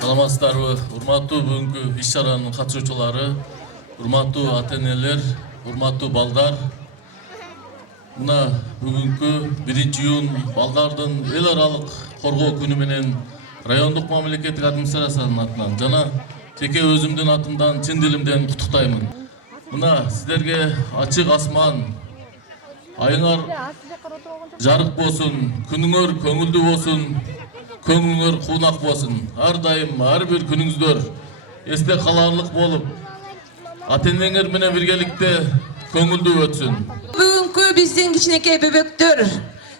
Саламатсыздарбы, урматтуу бүгүнкү иш-чаранын катышуучулары, урматтуу ата-энелер, урматтуу балдар. Мына бүгүнкү 1-июнь балдардын эл аралык коргоо күнү менен райондук мамлекеттик администрациянын атынан жана жеке өзүмдүн атымдан чын дилимден куттуктаймын. Мына сиздерге ачык асман, айыңар жарык болсун, күнүңөр көңүлдүү болсун, көңүлүңөр куунак болсун. Ар дайым ар бир күнүңүздөр эсте каларлык болуп, ата-энеңер менен биргеликте көңүлдүү өтсүн. Бүгүнкү биздин кичинекей бөбөктөр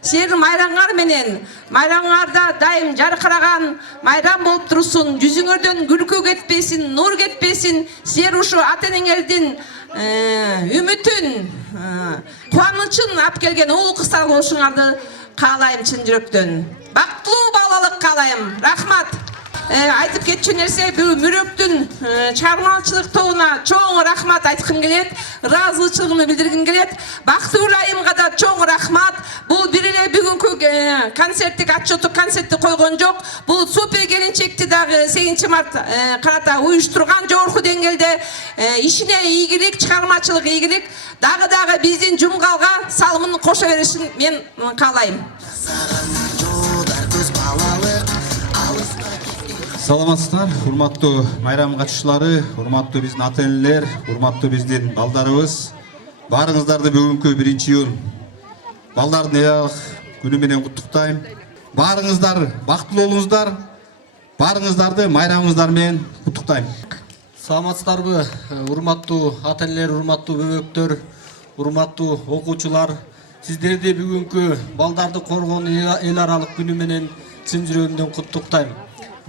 силердин майрамыңар менен майрамыңарда дайым жаркыраган майрам болуп турсун. Жүзүңөрдөн күлкү кетпесин, нур кетпесин. Силер ушу ата-энеңердин үмүтүн, кубанычын алып келген уул кыздар болушуңарды каалайм чын жүрөктөн. Бактылуу балалык каалайм. Рахмат. Айтып кетчү нерсе Мүрөктүн чыгармачылык тобуна чоң рахмат айткым келет. Ыраазычылыгымды билдиргим келет. Бактыбыл айымга да чоң рахмат. Бул бир эле бүгүнкү концерттик отчеттук концертти койгон жок. Бул супер келинчекти дагы 8 март карата уюштурган жогорку деңгээлде ишине ийгилик, чыгармачылык ийгилик. Дагы биздин жумгалга салымын кошо беришин мен каалайм. Саламатсыздар, урматтуу майрам катышуулары, урматтуу биздин ата-энелер, урматтуу биздин балдарыбыз. Баарыңыздарды бүгүнкү 1-июнь балдардын эл аралык күнү менен куттуктайм. Баарыңыздар бактылуу болуңуздар. Баарыңыздарды майрамыңыздар менен куттуктайм. Саламатсыздарбы, урматтуу ата-энелер, урматтуу бөбөктөр, урматтуу окуучулар. Сиздерди бүгүнкү балдарды коргоон эл аралык күнү менен чын жүрөгүмдөн куттуктайм.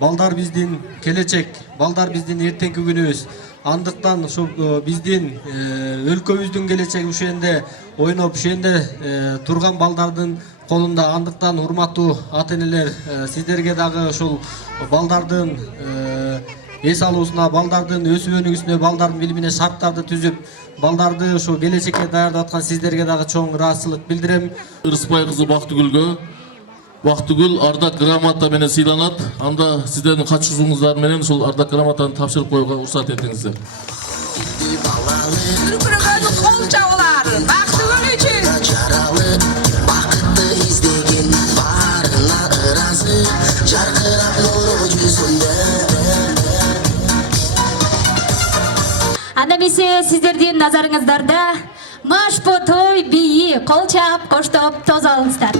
Балдар биздин келечек, балдар биздин эртеңки күнүбүз. Андыктан ушу биздин өлкөбүздүн келечеги ушенде ойноп, ушенде турган балдардын колунда. Андыктан урматтуу ата-энелер, сиздерге дагы ушул балдардын эс алуусуна, балдардын өсүп өнүгүүсүнө, балдардын билимине шарттарды түзүп, балдарды ушул келечекке даярдап аткан сиздерге дагы чоң ыраазычылык билдирем. Ырысбай кызы Бактыгүлгө Бактыгүл ардак грамота менен сыйланат. Анда сиздердин катышуусуңуздар менен ушул ардак грамотаны тапшырып коюуга уруксат этиңиздер. Күркүрөгөн кол чабуулар Бактыгүл үчүн. Бакытты издеген барына ыраазы, жаркырап нуру жүзүндө. Анда эмесе сиздердин назарыңыздарда Машпо той бийи кол чаап, коштоп, тозо алыңыздар.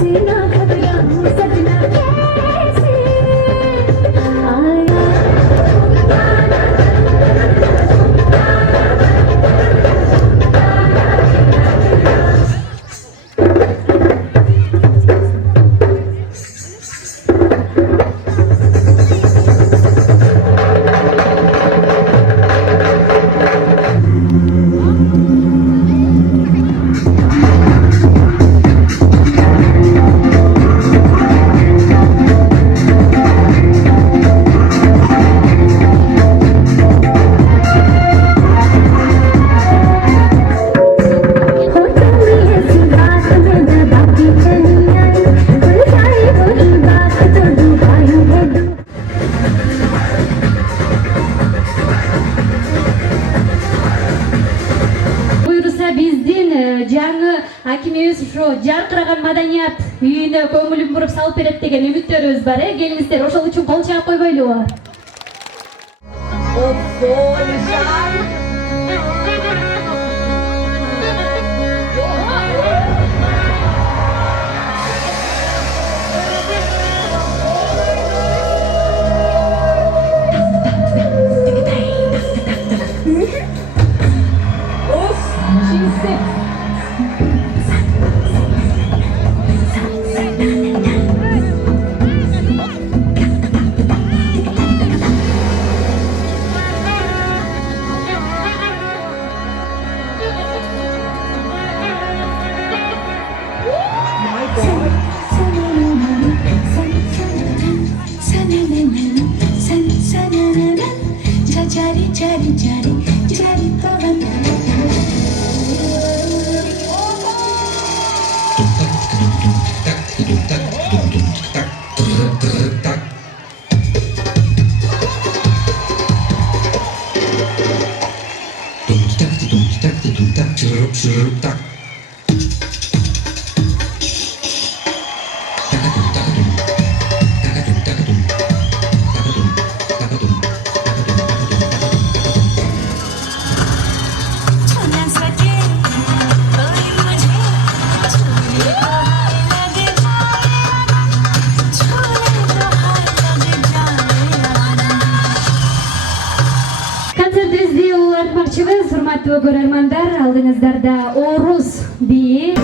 Sina kadar үйүнө көңүлүн буруп салып берет деген үмүттөрүбүз бар. Келиңиздер, ошол үчүн кол чаап койбойлубу? Концертибизди улантмакчыбыз, урматтуу көрөрмандар, алдыңыздарда Орус бии.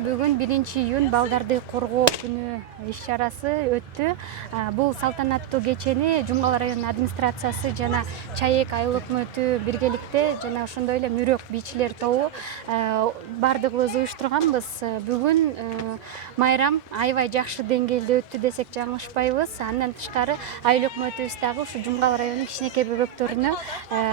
Бүгүн 1-июнь балдарды коргоо күнү иш-чарасы өттү. Бул салтанаттуу кечени Жумгал районунун администрациясы жана ЧАЭК айыл өкмөтү биргеликте жана ошондой эле Мүрөк бийчилер тобу бардыгыбыз уюштурганбыз. Бүгүн майрам аябай жакшы деңгээлде өттү десек жаңылышпайбыз. Андан тышкары айыл өкмөтүбүз дагы ушу Жумгал районунун кичинекей бөбөктөрүнө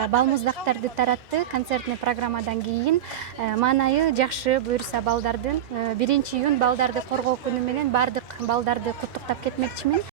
балмуздактарды таратты. Концертный программадан кийин маанайы жакшы, буюрса балдардын 1-июнь балдарды коргоо күнү менен бардык балдарды куттуктап кетмекчимин.